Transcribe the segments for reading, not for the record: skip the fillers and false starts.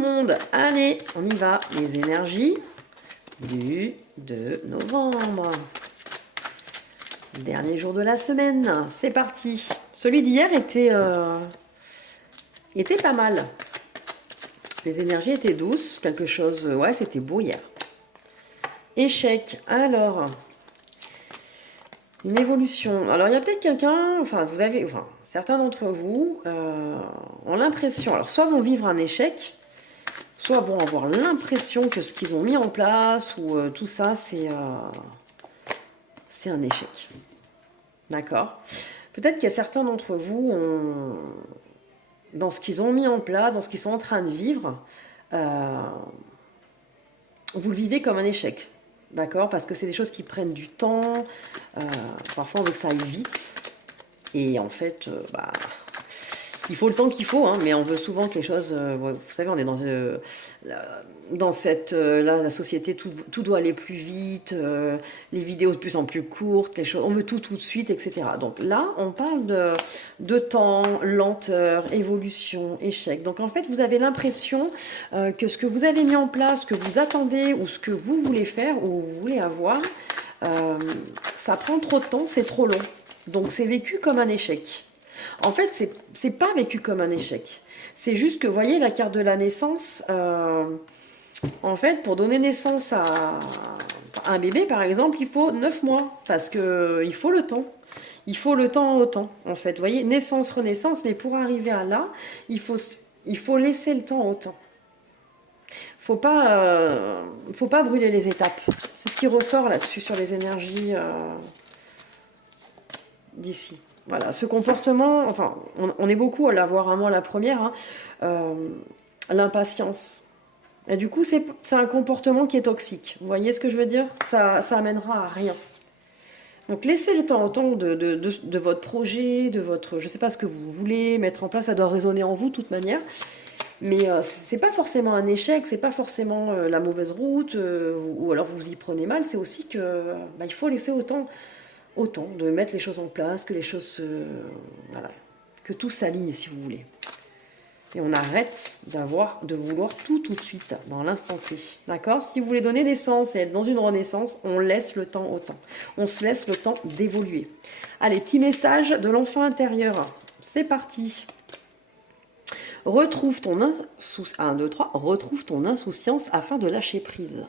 monde. Allez, on y va. Les énergies du 2 novembre. Dernier jour de la semaine. C'est parti. Celui d'hier était pas mal. Les énergies étaient douces. Quelque chose... Ouais, c'était beau hier. Échec. Alors... Une évolution. Alors, il y a peut-être quelqu'un... Enfin, certains d'entre vous ont l'impression... Alors, soit vont vivre un échec... Soit vont avoir l'impression que ce qu'ils ont mis en place ou tout ça, c'est un échec. D'accord? Peut-être qu'il y a certains d'entre vous, dans ce qu'ils ont mis en place, dans ce qu'ils sont en train de vivre, vous le vivez comme un échec. D'accord? Parce que c'est des choses qui prennent du temps. Parfois, on veut que ça aille vite. Et en fait, il faut le temps qu'il faut, hein, mais on veut souvent que les choses... vous savez, on est dans la société, tout doit aller plus vite, les vidéos de plus en plus courtes, les choses, on veut tout de suite, etc. Donc là, on parle de temps, lenteur, évolution, échec. Donc en fait, vous avez l'impression que ce que vous avez mis en place, ce que vous attendez, ou ce que vous voulez faire, ou vous voulez avoir, ça prend trop de temps, c'est trop long. Donc c'est vécu comme un échec. En fait, c'est pas vécu comme un échec. C'est juste que, vous voyez, la carte de la naissance, en fait, pour donner naissance à un bébé, par exemple, il faut 9 mois. Parce qu'il faut le temps. Il faut le temps au temps, en fait. Vous voyez, naissance, renaissance, mais pour arriver à là, il faut laisser le temps au temps. Faut pas brûler les étapes. C'est ce qui ressort là-dessus sur les énergies d'ici. Voilà, ce comportement, enfin, on est beaucoup à l'avoir vraiment à la première, hein, l'impatience. Et du coup, c'est un comportement qui est toxique. Vous voyez ce que je veux dire? Ça amènera à rien. Donc, laissez le temps au temps de votre projet, de votre... Je ne sais pas ce que vous voulez mettre en place, ça doit résonner en vous de toute manière. Mais c'est pas forcément un échec, c'est pas forcément la mauvaise route, ou alors vous y prenez mal, c'est aussi que il faut laisser autant de mettre les choses en place, que les choses voilà, que tout s'aligne si vous voulez. Et on arrête de vouloir tout de suite, dans l'instant T. D'accord? Si vous voulez donner naissance et être dans une renaissance, on laisse le temps au temps. On se laisse le temps d'évoluer. Allez, petit message de l'enfant intérieur. C'est parti. Retrouve ton insouciance afin de lâcher prise.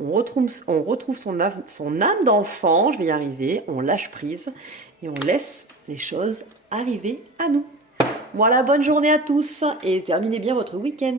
On retrouve son âme d'enfant, je vais y arriver, on lâche prise et on laisse les choses arriver à nous. Voilà, bonne journée à tous et terminez bien votre week-end.